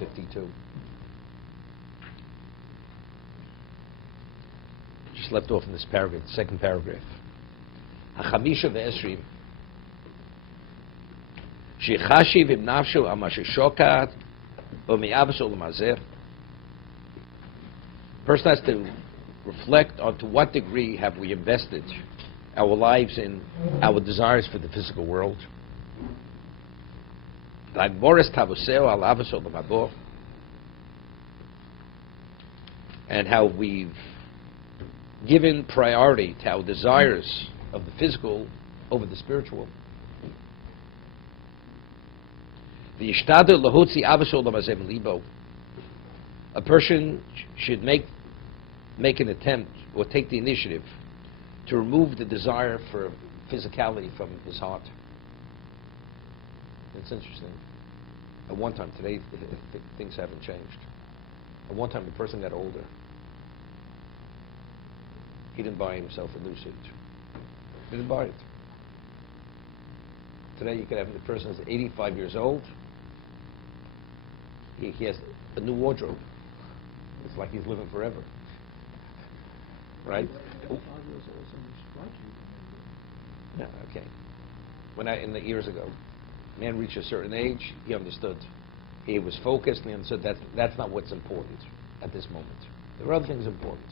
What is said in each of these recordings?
52. Just left off in this paragraph, the second paragraph. Hachamisha ve'esrim shechashiv im nafshu al mashishokat u'mi'avas olam hazeh. Person has to reflect on to what degree have we invested our lives in our desires for the physical world. And how we've given priority to our desires of the physical over the spiritual. A person should make an attempt or take the initiative to remove the desire for physicality from his heart. It's interesting. At one time, today things haven't changed. At one time, a person got older. He didn't buy himself a new suit. He didn't buy it. Today, you could have the person who's 85 years old. He has a new wardrobe. It's like he's living forever. Right? Yeah, okay. In the years ago, man reached a certain age, he understood. He was focused, and he understood that's not what's important at this moment. There are other things important.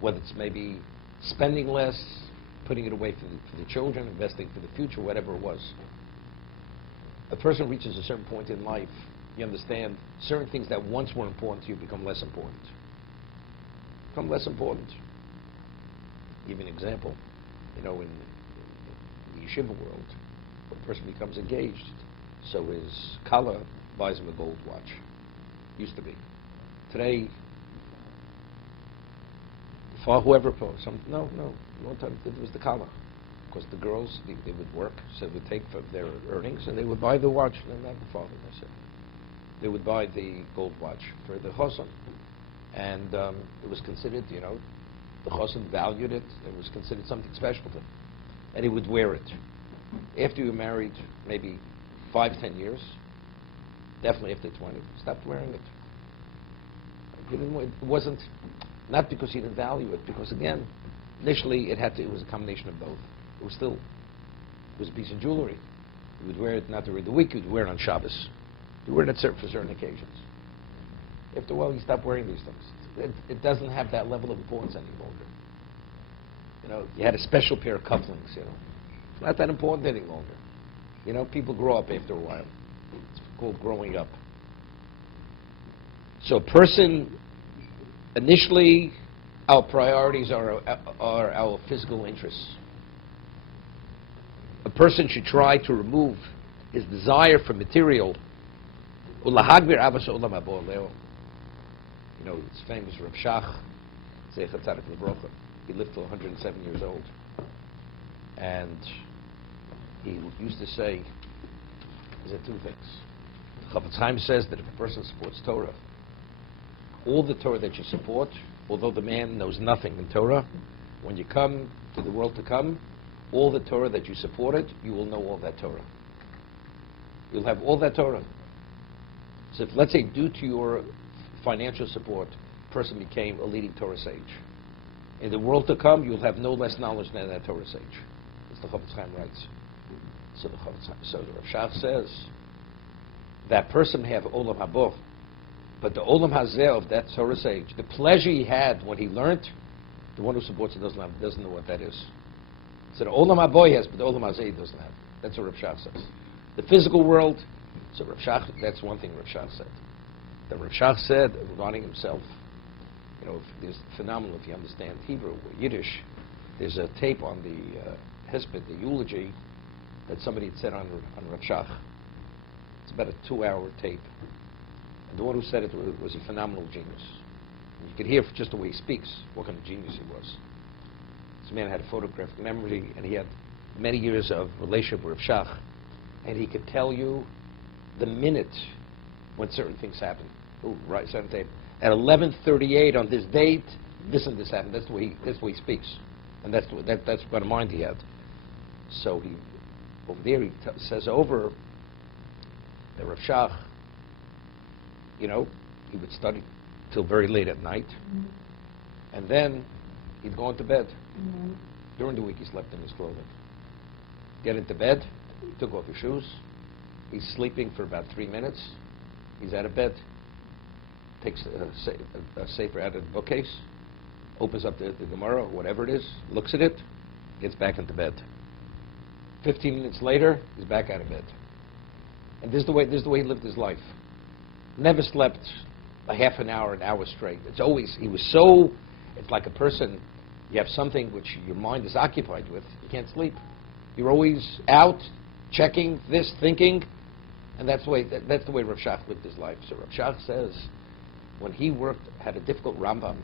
Whether it's maybe spending less, putting it away for the children, investing for the future, whatever it was. A person reaches a certain point in life, you understand certain things that once were important to you become less important. Become less important. Give you an example. In the yeshiva world, when a person becomes engaged, so his kala buys him a gold watch. Used to be. Today, for whoever, long time it was the kala. Because the girls, they would work, so they would take from their earnings, and they would buy the watch. And not the father, I said. They would buy the gold watch for the chosan. And it was considered, the chosan valued it. It was considered something special to him. And he would wear it. After you were married, maybe 5-10 years, definitely after 20, stopped wearing it. It wasn't, not because he didn't value it, because again, initially it was a combination of both. It was a piece of jewelry. You would wear it not during the week, you'd wear it on Shabbos. You wear it for certain occasions. After a while, you stop wearing these things. It doesn't have that level of importance any longer. You had a special pair of cufflinks, It's not that important any longer. People grow up after a while. It's called growing up. So a person, initially, our priorities are our physical interests. A person should try to remove his desire for material. It's famous Rav Shach, Zeichat Tzadik L'Brocha. He lived till 107 years old. And he used to say, he said two things. Chofetz Chaim says that if a person supports Torah, all the Torah that you support, although the man knows nothing in Torah, when you come to the world to come, all the Torah that you supported, you will know all that Torah. You'll have all that Torah. So if, let's say, due to your financial support, a person became a leading Torah sage, in the world to come, you'll have no less knowledge than that Torah sage. As the Chofetz Chaim writes. So the Rav Shach says, that person may have Olam Haba, but the Olam Hazeh of that Torah sage, the pleasure he had when he learned, the one who supports it doesn't know what that is. So the Olam Haba he has, but the Olam Hazeh he doesn't have. That's what Rav Shach says. The physical world, so Rav Shach, that's one thing Rav Shach said. That Rav Shach said regarding himself, there's phenomenal if you understand Hebrew or Yiddish. There's a tape on the Hesped, the eulogy, that somebody had said on Rav Shach. It's about a 2-hour tape. And the one who said it was a phenomenal genius. And you could hear just the way he speaks what kind of genius he was. This man had a photographic memory, and he had many years of relationship with Rav Shach, and he could tell you the minute when certain things happen. Oh, right, certain tape. At 11:38 on this date, this and this happened. That's the way he speaks, and that's what a mind he had. So he over there he says over the Rav Shach You know, he would study till very late at night, and then he'd go into bed. During the week, he slept in his clothing. Get into bed, took off his shoes. He's sleeping for about 3 minutes. He's out of bed. Takes a sefer out of the bookcase, opens up the Gemara, or whatever it is, looks at it, gets back into bed. 15 minutes later, he's back out of bed. And this is the way he lived his life. Never slept a half an hour straight. It's always, it's like a person, you have something which your mind is occupied with, you can't sleep. You're always out, checking this, thinking, and that's the way Rav Shach lived his life. So Rav Shach says, when he had a difficult Rambam,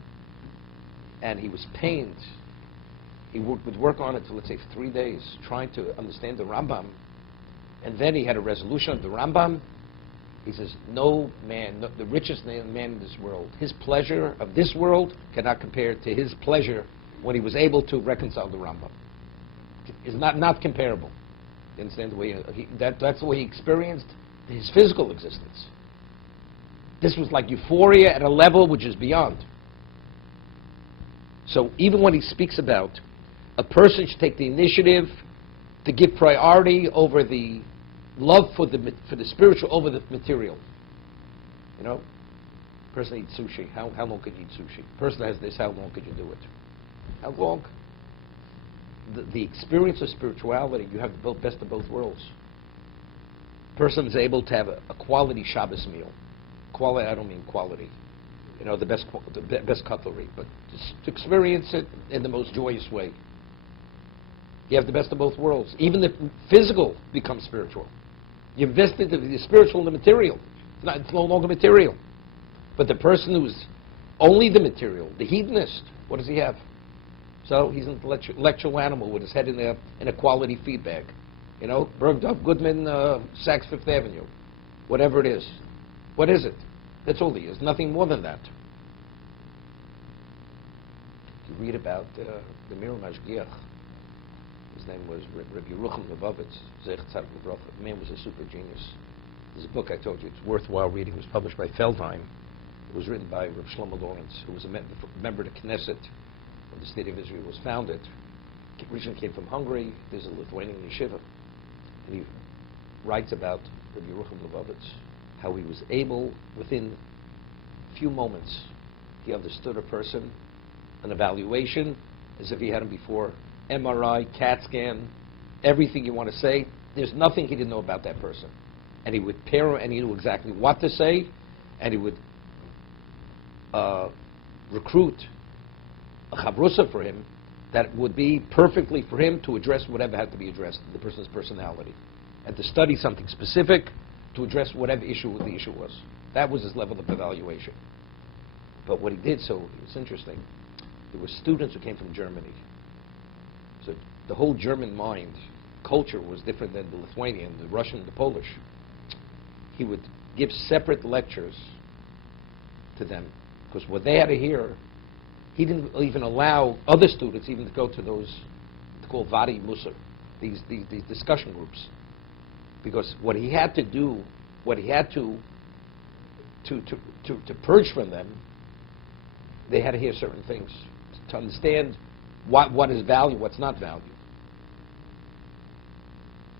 and he was pained, he would work on it for, let's say, 3 days, trying to understand the Rambam, and then he had a resolution of the Rambam. He says, no man, the richest man in this world, his pleasure of this world cannot compare to his pleasure when he was able to reconcile the Rambam. It's not comparable. You understand the way that's the way he experienced his physical existence. This was like euphoria at a level which is beyond. So even when he speaks about a person should take the initiative to give priority over the love for the spiritual over the material. You know, person eats sushi. How long could you eat sushi? Person has this. How long could you do it? How long? The experience of spirituality, you have the best of both worlds. Person is able to have a quality Shabbos meal. Quality, I don't mean quality. You know, the best cutlery, but just to experience it in the most joyous way. You have the best of both worlds. Even the physical becomes spiritual. You invested the spiritual in the material. It's no longer material. But the person who's only the material, the hedonist, what does he have? So he's an intellectual animal with his head in a quality feed bag. You know, Bergdorf, Goodman, Saks Fifth Avenue, whatever it is. What is it? That's all he is. Nothing more than that. You read about the Mir Mashgiach. His name was Rabbi Kalatsky. The man was a super genius. There's a book I told you it's worthwhile reading. It was published by Feldheim. It was written by Rav Shlomo Lawrence, who was a member of the Knesset when the State of Israel was founded. He originally came from Hungary. There's a Lithuanian yeshiva. And he writes about Rabbi Kalatsky, how he was able, within a few moments, he understood a person, an evaluation, as if he had him before. MRI, CAT scan, everything you want to say. There's nothing he didn't know about that person. And he would pair, and he knew exactly what to say, and he would recruit a chavrusa for him that would be perfectly for him to address whatever had to be addressed, the person's personality, and to study something specific to address whatever issue the issue was. That was his level of evaluation. But what he did, so it was interesting, there were students who came from Germany. So the whole German mind, culture was different than the Lithuanian, the Russian, the Polish. He would give separate lectures to them, because what they had to hear, he didn't even allow other students even to go to those, it's called Vadi Musar, these discussion groups. Because what he had to do, what he had to purge from them, they had to hear certain things to understand what is value, what's not value.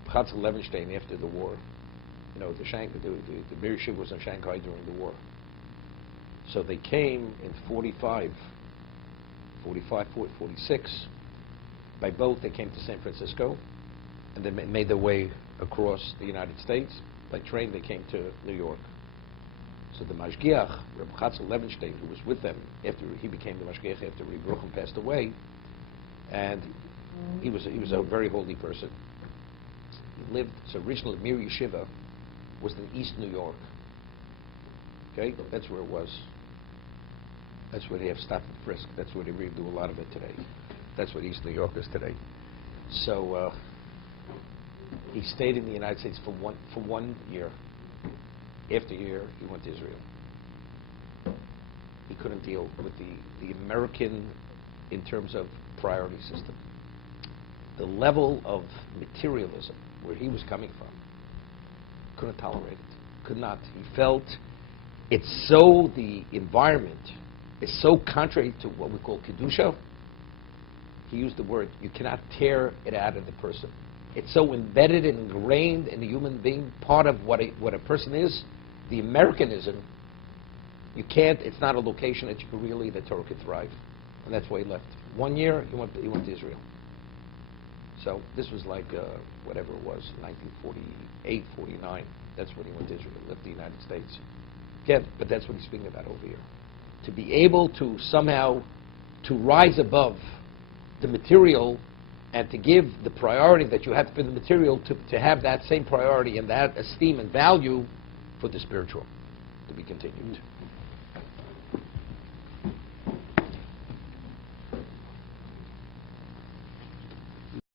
Chovos HaLevavos after the war, you know, the Beer Yeshiva was in Shanghai during the war. So they came in 45, 46. By boat, they came to San Francisco, and they made their way across the United States. By train, they came to New York. So the Mashgiach, Rabbi Chovos HaLevavos, who was with them after he became the Mashgiach after Rabbi Rucham passed away, and he was a very holy person. He lived, so originally Mir Yeshiva was in East New York. Okay, that's where it was. That's where they have stop and frisk. That's where they really do a lot of it today. That's what East New York is today. So he stayed in the United States for 1 year. After a year, he went to Israel. He couldn't deal with the American, in terms of priority system. The level of materialism where he was coming from, couldn't tolerate it. Could not. He felt it's so, the environment is so contrary to what we call Kedusha. He used the word, you cannot tear it out of the person. It's so embedded and ingrained in the human being, part of what a person is. The Americanism, you can't, it's not a location that you can really, the Torah could thrive. And that's why he left. 1 year, he went to Israel. So this was like, whatever it was, 1948, 49. That's when he went to Israel, left the United States. Again, but that's what he's speaking about over here. To be able to somehow, to rise above the material and to give the priority that you have for the material, to have that same priority and that esteem and value for the spiritual. To be continued.